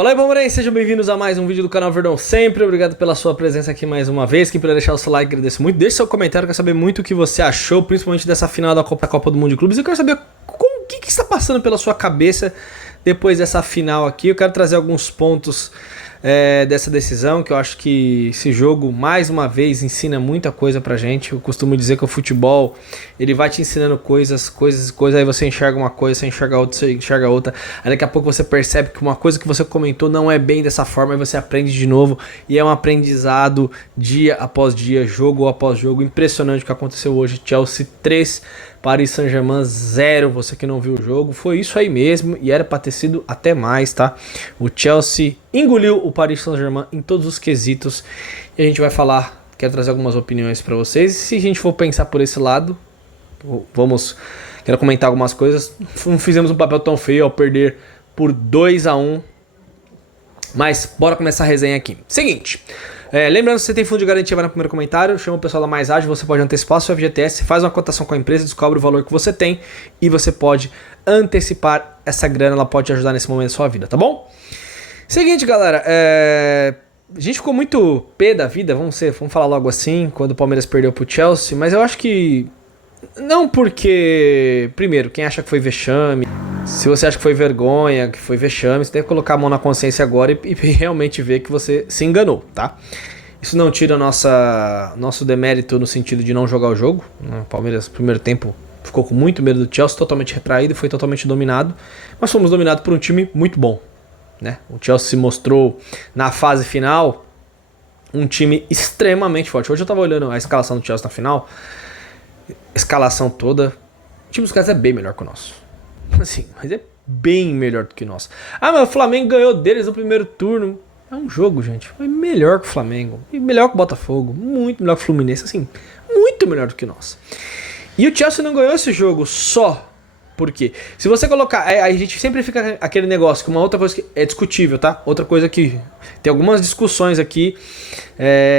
Fala aí, palmeirense, sejam bem-vindos a mais um vídeo do canal Verdão Sempre. Obrigado pela sua presença aqui mais uma vez. Quem puder deixar o seu like, agradeço muito. Deixe seu comentário, quero saber muito o que você achou, principalmente dessa final da Copa do Mundo de Clubes. Eu quero saber o que está passando pela sua cabeça depois dessa final aqui. Eu quero trazer alguns pontos dessa decisão, que eu acho que esse jogo, mais uma vez, ensina muita coisa pra gente. Eu costumo dizer que o futebol, ele vai te ensinando coisas, aí você enxerga uma coisa, você enxerga outra, você enxerga outra, aí daqui a pouco você percebe que uma coisa que você comentou não é bem dessa forma, aí você aprende de novo, e é um aprendizado dia após dia, jogo após jogo. Impressionante o que aconteceu hoje. Chelsea 3, Paris Saint-Germain 0, você que não viu o jogo, foi isso aí mesmo, e era pra ter sido até mais, tá? O Chelsea engoliu o Paris Saint-Germain em todos os quesitos, e a gente vai falar, quero trazer algumas opiniões pra vocês. E se a gente for pensar por esse lado, quero comentar algumas coisas. Não fizemos um papel tão feio ao perder por 2-1, mas bora começar a resenha aqui. Seguinte, lembrando que você tem fundo de garantia, vai no primeiro comentário, chama o pessoal da Mais Ágil, você pode antecipar seu FGTS, faz uma cotação com a empresa, descobre o valor que você tem e você pode antecipar essa grana, ela pode te ajudar nesse momento da sua vida, tá bom? Seguinte, galera, a gente ficou muito pé da vida, vamos falar logo assim, quando o Palmeiras perdeu pro Chelsea, mas eu acho que não, porque, primeiro, quem acha que foi vexame, se você acha que foi vergonha, que foi vexame, você tem que colocar a mão na consciência agora e realmente ver que você se enganou, tá? Isso não tira nosso demérito no sentido de não jogar o jogo. O Palmeiras, no primeiro tempo, ficou com muito medo do Chelsea, totalmente retraído e foi totalmente dominado. Mas fomos dominados por um time muito bom, né? O Chelsea se mostrou, na fase final, um time extremamente forte. Hoje eu tava olhando a escalação do Chelsea na final, escalação toda, o time dos caras é bem melhor que o nosso. Assim, mas é bem melhor do que o nosso. Ah, mas o Flamengo ganhou deles no primeiro turno. É um jogo, gente. Foi melhor que o Flamengo. E melhor que o Botafogo. Muito melhor que o Fluminense. Assim, muito melhor do que o nosso. E o Chelsea não ganhou esse jogo só porque, se você colocar, a gente sempre fica aquele negócio, que uma outra coisa que é discutível, tá? Outra coisa que tem algumas discussões aqui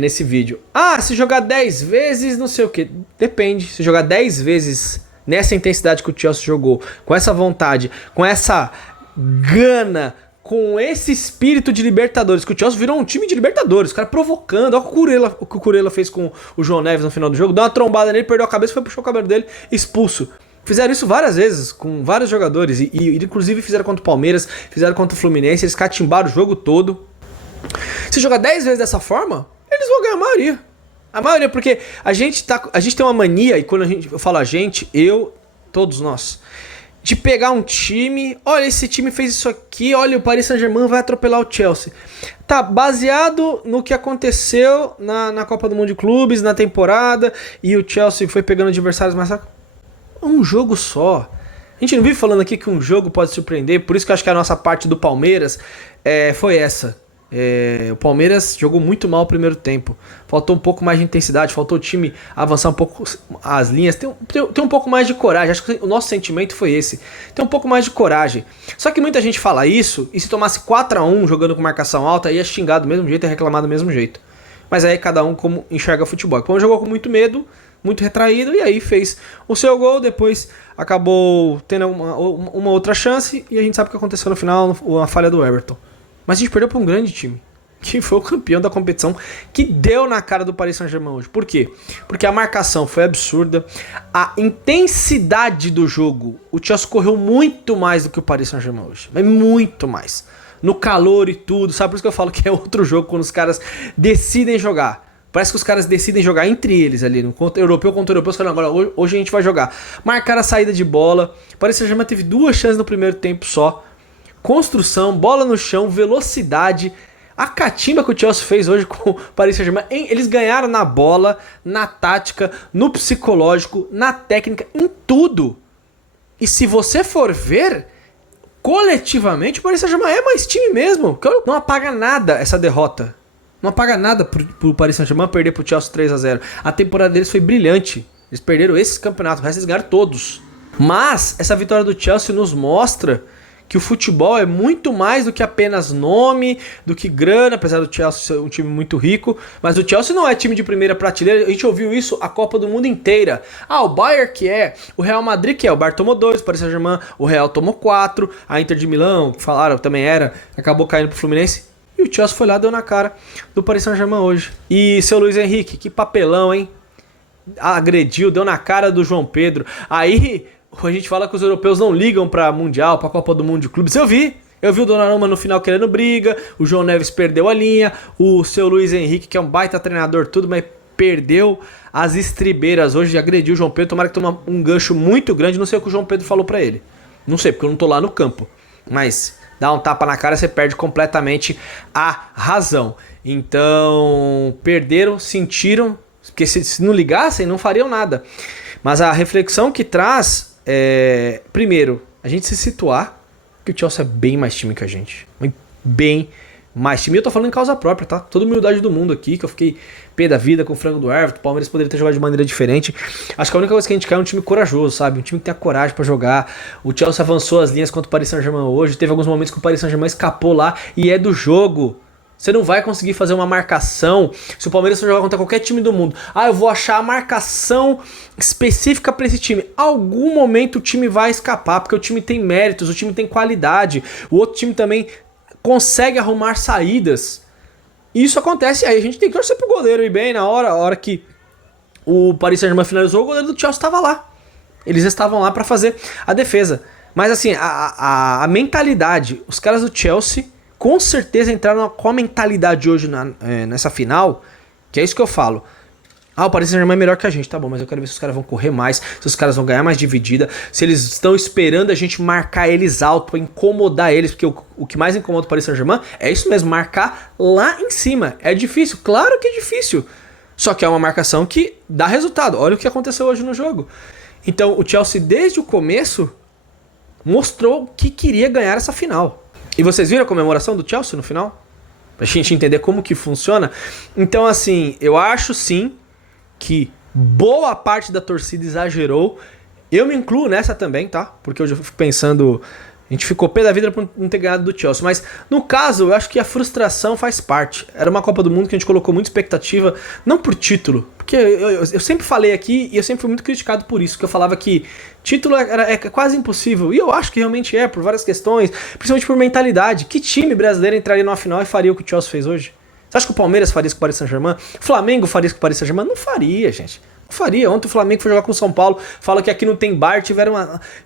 nesse vídeo. Ah, se jogar 10 vezes, não sei o que. Depende. Se jogar 10 vezes nessa intensidade que o Chelsea jogou, com essa vontade, com essa gana, com esse espírito de Libertadores, que o Chelsea virou um time de Libertadores, o cara provocando. Olha o que o Kurela fez com o João Neves no final do jogo, deu uma trombada nele, perdeu a cabeça, foi puxar o cabelo dele, expulso. Fizeram isso várias vezes, com vários jogadores, e inclusive fizeram contra o Palmeiras, fizeram contra o Fluminense, eles catimbaram o jogo todo. Se jogar 10 vezes dessa forma, eles vão ganhar a maioria. A maioria, porque a gente tem uma mania, e quando eu falo a gente, todos nós, de pegar um time, olha, esse time fez isso aqui, olha, o Paris Saint-Germain vai atropelar o Chelsea. Tá, baseado no que aconteceu na Copa do Mundo de Clubes, na temporada, e o Chelsea foi pegando adversários mais fracos. Um jogo só. A gente não vive falando aqui que um jogo pode surpreender, por isso que eu acho que a nossa parte do Palmeiras foi essa. O Palmeiras jogou muito mal o primeiro tempo. Faltou um pouco mais de intensidade, faltou o time avançar um pouco as linhas, ter um pouco mais de coragem. Acho que o nosso sentimento foi esse. Ter um pouco mais de coragem. Só que muita gente fala isso, e se tomasse 4-1 jogando com marcação alta, ia xingar do mesmo jeito e reclamar do mesmo jeito. Mas aí cada um como enxerga futebol. O Palmeiras jogou com muito medo, muito retraído, e aí fez o seu gol, depois acabou tendo uma outra chance, e a gente sabe o que aconteceu no final, a falha do Everton. Mas a gente perdeu para um grande time, que foi o campeão da competição, que deu na cara do Paris Saint-Germain hoje. Por quê? Porque a marcação foi absurda, a intensidade do jogo, o Chelsea correu muito mais do que o Paris Saint-Germain hoje, mas muito mais. No calor e tudo, sabe? Por isso que eu falo que é outro jogo, quando os caras decidem jogar. Parece que os caras decidem jogar entre eles ali, no europeu contra o europeu. Os caras, agora, hoje a gente vai jogar. Marcaram a saída de bola. O Paris Saint-Germain teve 2 chances no primeiro tempo só. Construção, bola no chão, velocidade. A catimba que o Chelsea fez hoje com o Paris Saint-Germain. Eles ganharam na bola, na tática, no psicológico, na técnica, em tudo. E se você for ver, coletivamente, o Paris Saint-Germain é mais time mesmo. Não apaga nada essa derrota. Não apaga nada pro Paris Saint-Germain perder pro Chelsea 3-0. A temporada deles foi brilhante. Eles perderam esses campeonatos, o resto eles ganharam todos. Mas essa vitória do Chelsea nos mostra que o futebol é muito mais do que apenas nome, do que grana, apesar do Chelsea ser um time muito rico, mas o Chelsea não é time de primeira prateleira, a gente ouviu isso a Copa do Mundo inteira. Ah, o Bayern que é, o Real Madrid que é, o Bayern tomou 2, o Paris Saint-Germain, o Real tomou 4, a Inter de Milão, que falaram, também era, acabou caindo pro Fluminense, e o Chelsea foi lá, deu na cara do Paris Saint-Germain hoje. E seu Luiz Henrique, que papelão, hein? Agrediu, deu na cara do João Pedro. Aí a gente fala que os europeus não ligam pra Mundial, pra Copa do Mundo de Clubes. Eu vi o Donnarumma no final querendo briga, o João Neves perdeu a linha, o seu Luiz Henrique, que é um baita treinador, tudo, mas perdeu as estribeiras hoje, agrediu o João Pedro. Tomara que tome um gancho muito grande, não sei o que o João Pedro falou pra ele. Não sei, porque eu não tô lá no campo. Mas dá um tapa na cara, você perde completamente a razão. Então, perderam, sentiram, porque se não ligassem, não fariam nada. Mas a reflexão que traz é, primeiro, a gente se situar que o Chelsea é bem mais time que a gente. Bem mais time. Eu tô falando em causa própria, tá? Toda humildade do mundo aqui, que eu fiquei pé da vida com o frango do Everton. O Palmeiras poderia ter jogado de maneira diferente. Acho que a única coisa que a gente quer é um time corajoso, sabe? Um time que tenha coragem pra jogar. O Chelsea avançou as linhas contra o Paris Saint-Germain hoje. Teve alguns momentos que o Paris Saint-Germain escapou lá e é do jogo. Você não vai conseguir fazer uma marcação se o Palmeiras for jogar contra qualquer time do mundo. Ah, eu vou achar a marcação específica para esse time. Algum momento o time vai escapar, porque o time tem méritos, o time tem qualidade. O outro time também consegue arrumar saídas. Isso acontece, aí a gente tem que torcer pro goleiro ir bem na hora. A hora que o Paris Saint-Germain finalizou, o goleiro do Chelsea estava lá. Eles estavam lá para fazer a defesa. Mas assim, a mentalidade, os caras do Chelsea com certeza entraram com a mentalidade hoje nessa final, que é isso que eu falo. Ah, o Paris Saint-Germain é melhor que a gente, tá bom, mas eu quero ver se os caras vão correr mais, se os caras vão ganhar mais dividida, se eles estão esperando a gente marcar eles alto pra incomodar eles, porque o que mais incomoda o Paris Saint-Germain é isso mesmo, marcar lá em cima. É difícil, claro que é difícil, só que é uma marcação que dá resultado. Olha o que aconteceu hoje no jogo. Então o Chelsea desde o começo mostrou que queria ganhar essa final. E vocês viram a comemoração do Chelsea no final? Pra gente entender como que funciona. Então assim, eu acho sim que boa parte da torcida exagerou. Eu me incluo nessa também, tá? Porque hoje eu fico pensando, a gente ficou pé da vida por não ter ganhado do Chelsea. Mas no caso, eu acho que a frustração faz parte. Era uma Copa do Mundo que a gente colocou muita expectativa, não por título. Porque eu sempre falei aqui e eu sempre fui muito criticado por isso. Que eu falava que título é quase impossível. E eu acho que realmente é, por várias questões. Principalmente por mentalidade. Que time brasileiro entraria numa final e faria o que o Chelsea fez hoje? Você acha que o Palmeiras faria isso com o Paris Saint-Germain? O Flamengo faria isso com o Paris Saint-Germain? Não faria, gente. Não faria. Ontem o Flamengo foi jogar com o São Paulo. Fala que aqui não tem bar.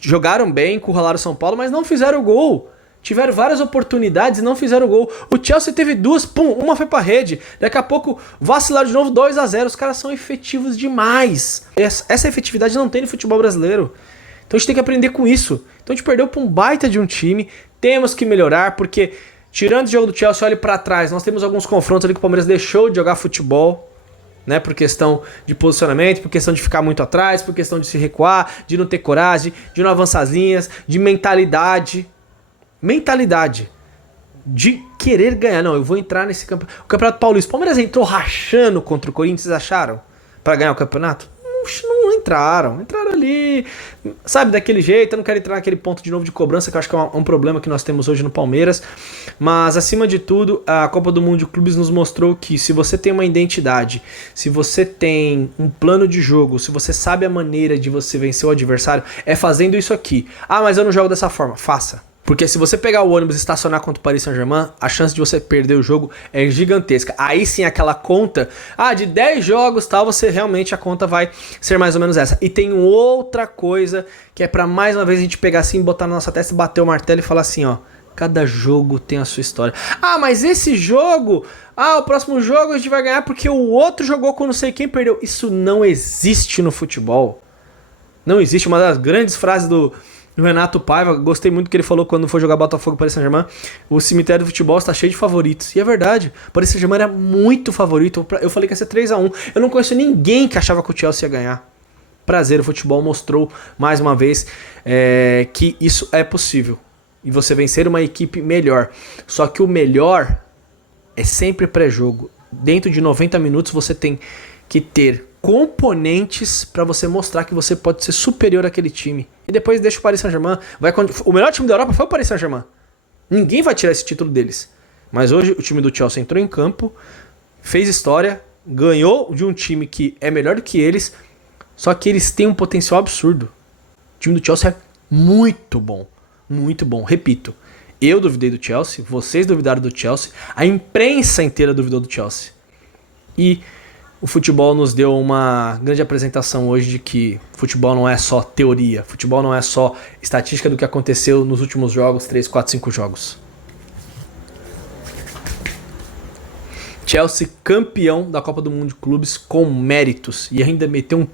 Jogaram bem, encurralaram o São Paulo, mas não fizeram gol. Tiveram várias oportunidades e não fizeram gol. O Chelsea teve duas, pum, uma foi pra rede. Daqui a pouco vacilaram de novo, 2-0. Os caras são efetivos demais. Essa efetividade não tem no futebol brasileiro. Então a gente tem que aprender com isso. Então a gente perdeu pra um baita de um time. Temos que melhorar, porque tirando o jogo do Chelsea, olhe pra trás. Nós temos alguns confrontos ali que o Palmeiras deixou de jogar futebol, né, por questão de posicionamento, por questão de ficar muito atrás, por questão de se recuar, de não ter coragem, de não avançar as linhas, de mentalidade de querer ganhar. Não, eu vou entrar nesse campeonato. O Campeonato Paulista, o Palmeiras entrou rachando contra o Corinthians, vocês acharam? Pra ganhar o campeonato? Não entraram ali, sabe, daquele jeito. Eu não quero entrar naquele ponto de novo de cobrança, que eu acho que é um problema que nós temos hoje no Palmeiras. Mas acima de tudo, a Copa do Mundo de Clubes nos mostrou que se você tem uma identidade, se você tem um plano de jogo, se você sabe a maneira de você vencer o adversário, é fazendo isso aqui. Ah, mas eu não jogo dessa forma. Faça. Porque se você pegar o ônibus e estacionar contra o Paris Saint-Germain, a chance de você perder o jogo é gigantesca. Aí sim aquela conta, de 10 jogos tal, você realmente a conta vai ser mais ou menos essa. E tem outra coisa que é pra mais uma vez a gente pegar assim, botar na nossa testa, bater o martelo e falar assim, ó, cada jogo tem a sua história. Ah, mas esse jogo, o próximo jogo a gente vai ganhar porque o outro jogou com não sei quem perdeu. Isso não existe no futebol. Não existe. Uma das grandes frases do Renato Paiva, gostei muito do que ele falou quando foi jogar Botafogo Paris Saint-Germain. O cemitério do futebol está cheio de favoritos. E é verdade, o Paris Saint-Germain era muito favorito. Eu falei que ia ser 3-1. Eu não conheço ninguém que achava que o Chelsea ia ganhar. Prazer, o futebol mostrou mais uma vez que isso é possível. E você vencer uma equipe melhor. Só que o melhor é sempre pré-jogo. Dentro de 90 minutos você tem que ter componentes para você mostrar que você pode ser superior àquele time. E depois deixa o Paris Saint-Germain. O melhor time da Europa foi o Paris Saint-Germain. Ninguém vai tirar esse título deles. Mas hoje o time do Chelsea entrou em campo, fez história, ganhou de um time que é melhor do que eles, só que eles têm um potencial absurdo. O time do Chelsea é muito bom. Muito bom. Repito, eu duvidei do Chelsea, vocês duvidaram do Chelsea, a imprensa inteira duvidou do Chelsea. E o futebol nos deu uma grande apresentação hoje de que futebol não é só teoria, futebol não é só estatística do que aconteceu nos últimos jogos, 3, 4, 5 jogos. Chelsea campeão da Copa do Mundo de Clubes com méritos e ainda meteu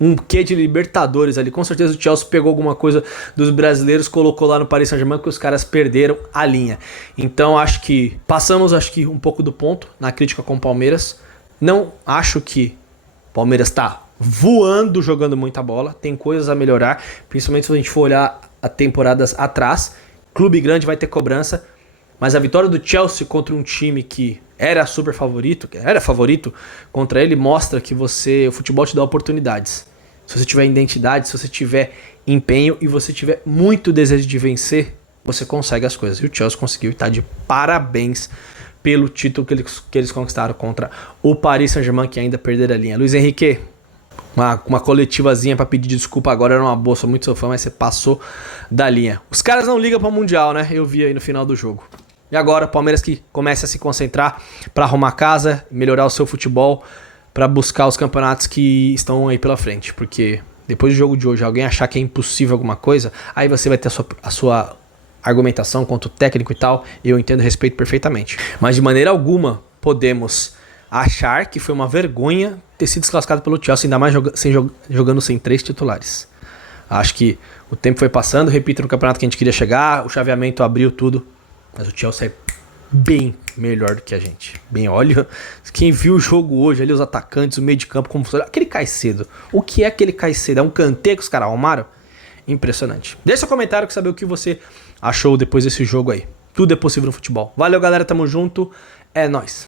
um quê de Libertadores ali. Com certeza o Chelsea pegou alguma coisa dos brasileiros, colocou lá no Paris Saint-Germain que os caras perderam a linha. Então acho que passamos um pouco do ponto na crítica com o Palmeiras. Não acho que o Palmeiras está voando, jogando muita bola. Tem coisas a melhorar, principalmente se a gente for olhar a temporadas atrás. Clube grande vai ter cobrança, mas a vitória do Chelsea contra um time que era super favorito, que era favorito contra ele, mostra que o futebol te dá oportunidades. Se você tiver identidade, se você tiver empenho e você tiver muito desejo de vencer, você consegue as coisas. E o Chelsea conseguiu e está de parabéns pelo título que eles conquistaram contra o Paris Saint-Germain, que ainda perderam a linha. Luiz Henrique, uma coletivazinha pra pedir desculpa agora, era uma boa, sou muito seu fã, mas você passou da linha. Os caras não ligam pra Mundial, né? Eu vi aí no final do jogo. E agora, o Palmeiras que começa a se concentrar pra arrumar casa, melhorar o seu futebol, pra buscar os campeonatos que estão aí pela frente. Porque depois do jogo de hoje, alguém achar que é impossível alguma coisa, aí você vai ter a sua argumentação quanto técnico e tal, eu entendo e respeito perfeitamente. Mas de maneira alguma podemos achar que foi uma vergonha ter sido desclassificado pelo Chelsea, ainda mais jogando sem 3 titulares. Acho que o tempo foi passando, repito, no campeonato que a gente queria chegar, o chaveamento abriu tudo, mas o Chelsea é bem melhor do que a gente. Bem, olha, quem viu o jogo hoje, ali os atacantes, o meio de campo, como funciona, aquele Caicedo. O que é aquele Caicedo? É um Kanté que os caras arrumaram? Impressionante. Deixa seu comentário para saber o que você achou depois desse jogo aí. Tudo é possível no futebol. Valeu, galera. Tamo junto. É nóis.